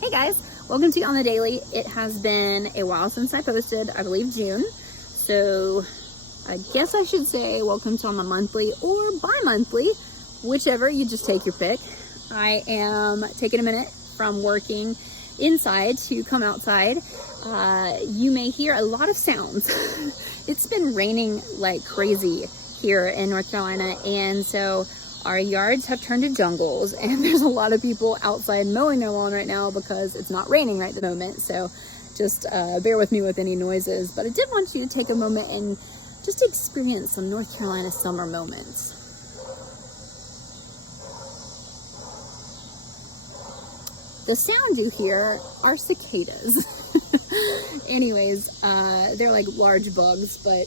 Hey guys, welcome to On the Daily. It has been a while since I posted, I believe June. So I guess I should say welcome to On the Monthly or bi-monthly, whichever, you just take your pick. I am taking a minute from working inside to come outside. You may hear a lot of sounds. It's been raining like crazy here in North Carolina, and so our yards have turned to jungles, and there's a lot of people outside mowing their lawn right now because it's not raining right at the moment. So just bear with me with any noises. But I did want you to take a moment and just experience some North Carolina summer moments. The sound you hear are cicadas. Anyways, they're like large bugs, but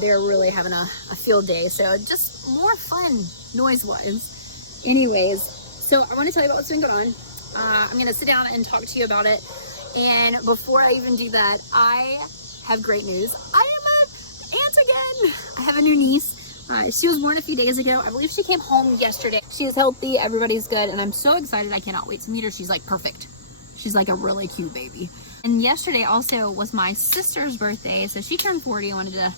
they're really having a field day, so just more fun noise-wise. Anyways, so I want to tell you about what's been going on. I'm going to sit down and talk to you about it, and before I even do that, I have great news. I am an aunt again. I have a new niece. She was born a few days ago. I believe she came home yesterday. She's healthy, everybody's good, and I'm so excited. I cannot wait to meet her. She's like perfect. She's like a really cute baby. And yesterday also was my sister's birthday, so she turned 40. I wanted to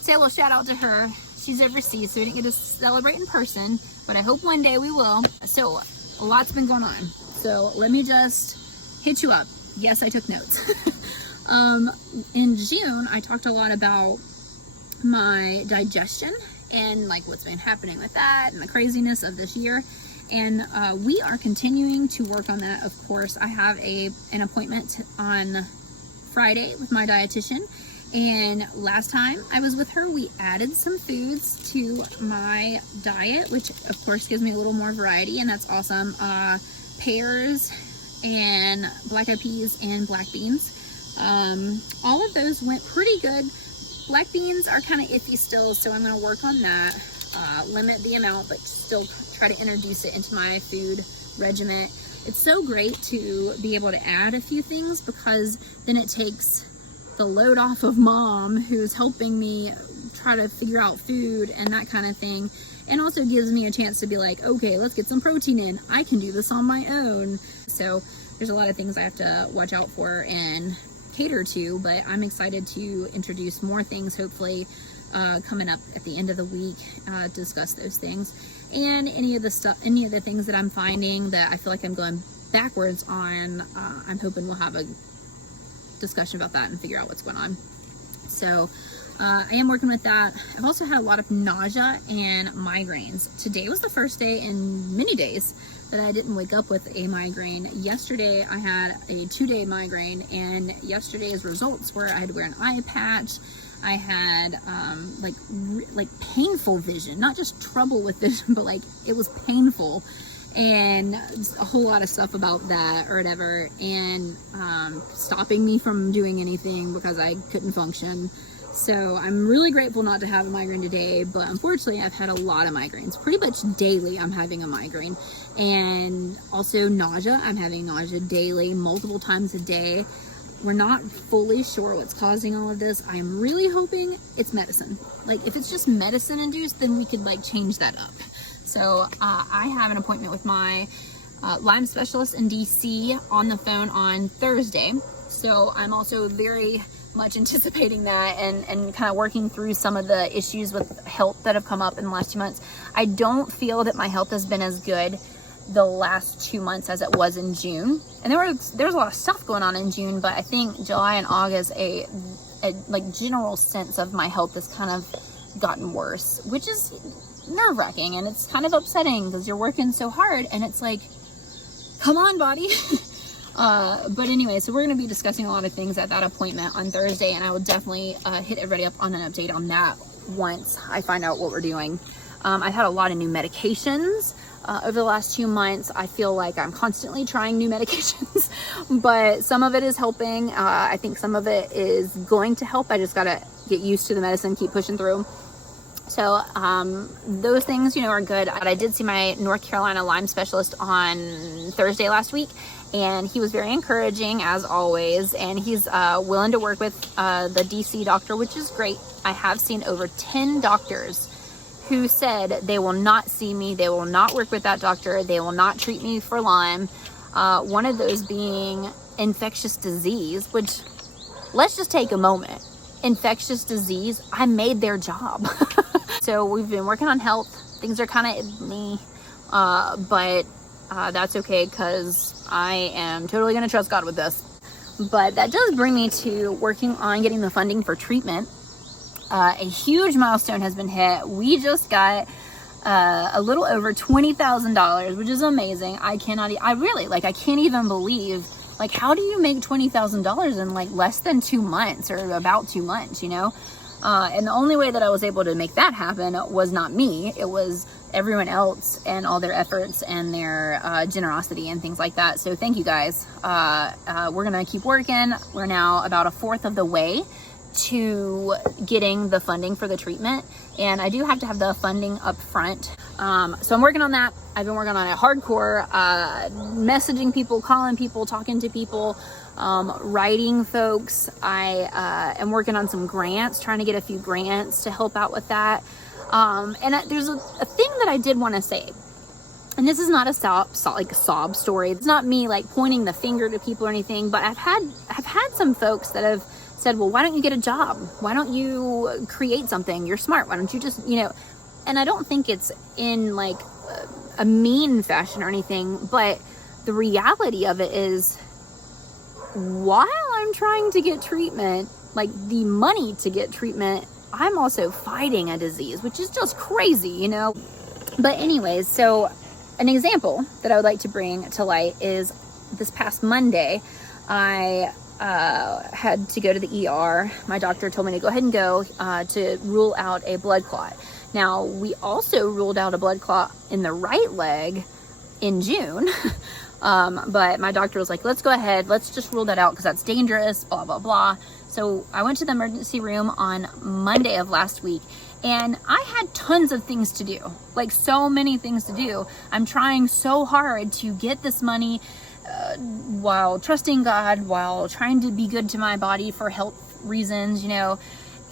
say a little shout out to her. She's overseas, so we didn't get to celebrate in person, but I hope one day we will. So a lot's been going on. So let me just hit you up. Yes, I took notes. In June, I talked a lot about my digestion and like what's been happening with that and the craziness of this year. And we are continuing to work on that. Of course, I have an appointment on Friday with my dietitian. And last time I was with her, we added some foods to my diet, which of course gives me a little more variety, and that's awesome. Pears and black eyed peas and black beans. All of those went pretty good. Black beans are kind of iffy still, so I'm going to work on that. Limit the amount, but still try to introduce it into my food regimen. It's so great to be able to add a few things, because then it takes the load off of mom, who's helping me try to figure out food and that kind of thing, and also gives me a chance to be like, okay, let's get some protein in. I can do this on my own. So there's a lot of things I have to watch out for and cater to, but I'm excited to introduce more things, hopefully coming up at the end of the week, discuss those things, and any of the things that I'm finding that I feel like I'm going backwards on. I'm hoping we'll have a discussion about that and figure out what's going on. So I am working with that. I've also had a lot of nausea and migraines. Today was the first day in many days that I didn't wake up with a migraine. Yesterday I had a 2-day migraine, and yesterday's results were I had to wear an eye patch. I had like painful vision, not just trouble with vision, but like it was painful, and a whole lot of stuff about that or whatever, and stopping me from doing anything because I couldn't function. So I'm really grateful not to have a migraine today, but unfortunately I've had a lot of migraines. Pretty much daily I'm having a migraine, and also nausea. I'm having nausea daily, multiple times a day. We're not fully sure what's causing all of this. I'm really hoping it's medicine. Like if it's just medicine induced, then we could like change that up. So I have an appointment with my Lyme specialist in DC on the phone on Thursday. So I'm also very much anticipating that and kind of working through some of the issues with health that have come up in the last 2 months. I don't feel that my health has been as good the last 2 months as it was in June. And there's a lot of stuff going on in June, but I think July and August, a like general sense of my health has kind of gotten worse, which is nerve-wracking, and it's kind of upsetting because you're working so hard and it's like, come on, body. But anyway, so we're going to be discussing a lot of things at that appointment on Thursday, and I will definitely hit everybody up on an update on that once I find out what we're doing. I've had a lot of new medications over the last 2 months. I feel like I'm constantly trying new medications, but some of it is helping. I think some of it is going to help. I just got to get used to the medicine, keep pushing through. So those things, are good. I did see my North Carolina Lyme specialist on Thursday last week, and he was very encouraging as always, and he's willing to work with the DC doctor, which is great. I have seen over 10 doctors who said they will not see me, they will not work with that doctor, they will not treat me for Lyme. One of those being infectious disease, which, let's just take a moment. Infectious disease, I made their job. So we've been working on health. Things are kind of iffy, but that's okay, because I am totally going to trust God with this. But that does bring me to working on getting the funding for treatment. A huge milestone has been hit. We just got a little over $20,000, which is amazing. I can't even believe, like, how do you make $20,000 in like less than 2 months, or about 2 months, you know? And the only way that I was able to make that happen was not me. It was everyone else and all their efforts and their generosity and things like that. So thank you guys. We're gonna keep working. We're now about 1/4 of the way to getting the funding for the treatment, and I do have to have the funding up front. So I'm working on that. I've been working on it hardcore, messaging people, calling people, talking to people, writing folks. I am working on some grants, trying to get a few grants to help out with that. There's a thing that I did want to say, and this is not a sob story. It's not me like pointing the finger to people or anything, but I've had some folks that have said, well, why don't you get a job? Why don't you create something? You're smart. Why don't you just, you know? And I don't think it's in like a mean fashion or anything, but the reality of it is, while I'm trying to get treatment, like the money to get treatment, I'm also fighting a disease, which is just crazy, you know? But anyways, so an example that I would like to bring to light is this past Monday, I had to go to the ER. My doctor told me to go ahead and go to rule out a blood clot. Now, we also ruled out a blood clot in the right leg in June. But my doctor was like, let's go ahead, let's just rule that out because that's dangerous, blah, blah, blah. So I went to the emergency room on Monday of last week, and I had tons of things to do, like so many things to do. I'm trying so hard to get this money while trusting God, while trying to be good to my body for health reasons, you know.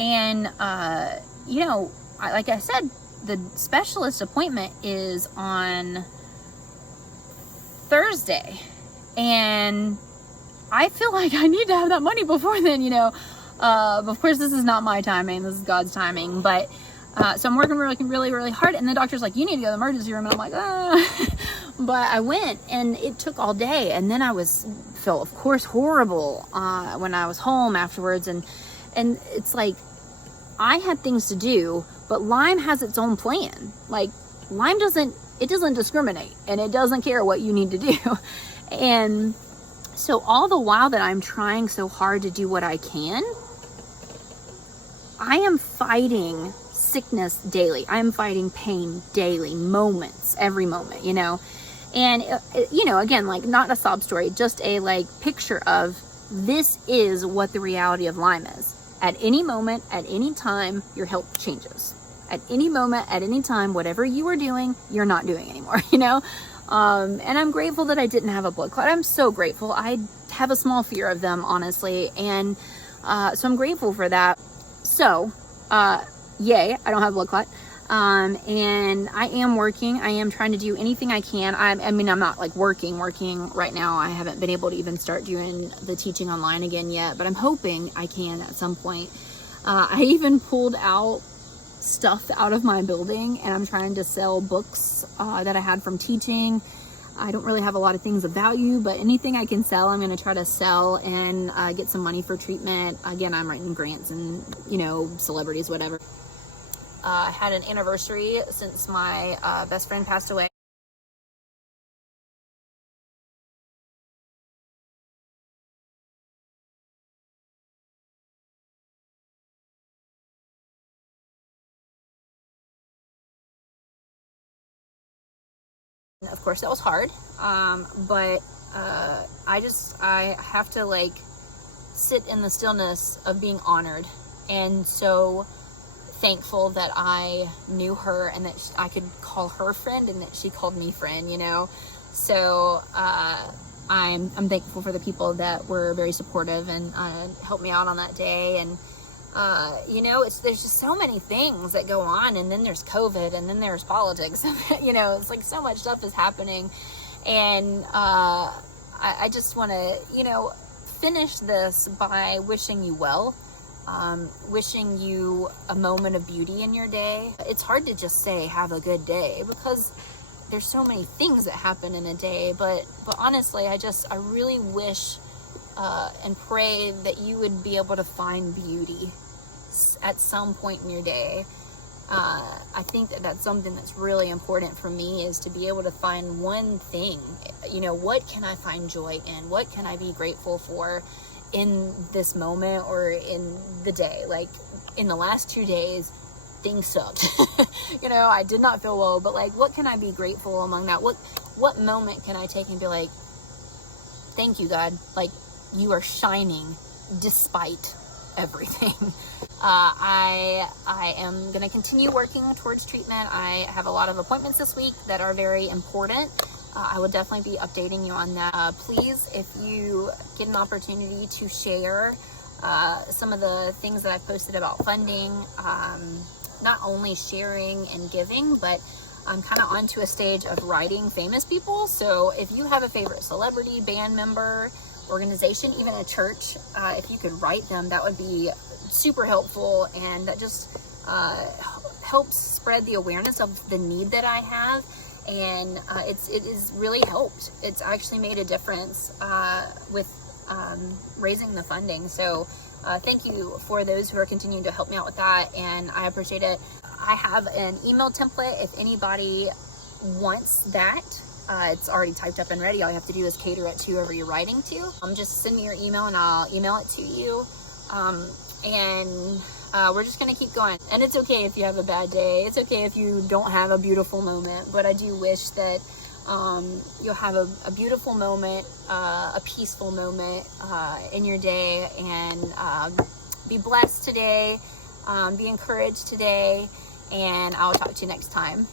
And, you know, like I said, the specialist appointment is on Thursday, and I feel like I need to have that money before then, you know. Of course, this is not my timing, this is God's timing, but so I'm working really, really hard, and the doctor's like, you need to go to the emergency room, and I'm like, but I went, and it took all day, and then I felt, of course, horrible when I was home afterwards, and it's like, I had things to do, but Lyme has its own plan. Like, Lyme doesn't discriminate, and it doesn't care what you need to do. And so all the while that I'm trying so hard to do what I can, I am fighting sickness daily. I'm fighting pain daily, every moment, you know. And, you know, again, like, not a sob story, just a like picture of, this is what the reality of Lyme is. At any moment, at any time, your health changes. At any moment, at any time, whatever you were doing, you're not doing anymore, you know? And I'm grateful that I didn't have a blood clot. I'm so grateful. I have a small fear of them, honestly. And so I'm grateful for that. So, yay, I don't have a blood clot. And I am working. I am trying to do anything I can. I mean, I'm not like working right now. I haven't been able to even start doing the teaching online again yet, but I'm hoping I can at some point. I even pulled out stuff out of my building, and I'm trying to sell books that I had from teaching. I don't really have a lot of things of value, but anything I can sell, I'm going to try to sell and get some money for treatment. Again, I'm writing grants and, you know, celebrities, whatever. I had an anniversary since my best friend passed away. Of course, that was hard, but I have to like sit in the stillness of being honored, and so thankful that I knew her and that I could call her friend and that she called me friend, you know. So I'm thankful for the people that were very supportive and helped me out on that day. And you know, there's just so many things that go on, and then there's COVID, and then there's politics. You know, it's like so much stuff is happening, and I just want to, finish this by wishing you well, wishing you a moment of beauty in your day. It's hard to just say have a good day because there's so many things that happen in a day, but honestly, I really wish and pray that you would be able to find beauty at some point in your day. I think that that's something that's really important for me, is to be able to find one thing. What can I find joy in? What can I be grateful for in this moment or in the day? Like in the last 2 days, things sucked. I did not feel well, but like, what can I be grateful among that? What moment can I take and be like, thank you, God. Like, you are shining despite everything. I am going to continue working towards treatment. I have a lot of appointments this week that are very important. I will definitely be updating you on that. Please, if you get an opportunity to share some of the things that I've posted about funding, not only sharing and giving, but I'm kind of onto a stage of writing famous people. So if you have a favorite celebrity, band member, organization, even a church, if you could write them, that would be super helpful, and that just helps spread the awareness of the need that I have, and it has really helped. It's actually made a difference with raising the funding. So thank you for those who are continuing to help me out with that, and I appreciate it. I have an email template if anybody wants that. It's already typed up and ready. All you have to do is cater it to whoever you're writing to. Just send me your email and I'll email it to you. We're just gonna keep going. And it's okay if you have a bad day. It's okay if you don't have a beautiful moment. But I do wish that you'll have a beautiful moment, a peaceful moment in your day, and be blessed today, be encouraged today, and I'll talk to you next time.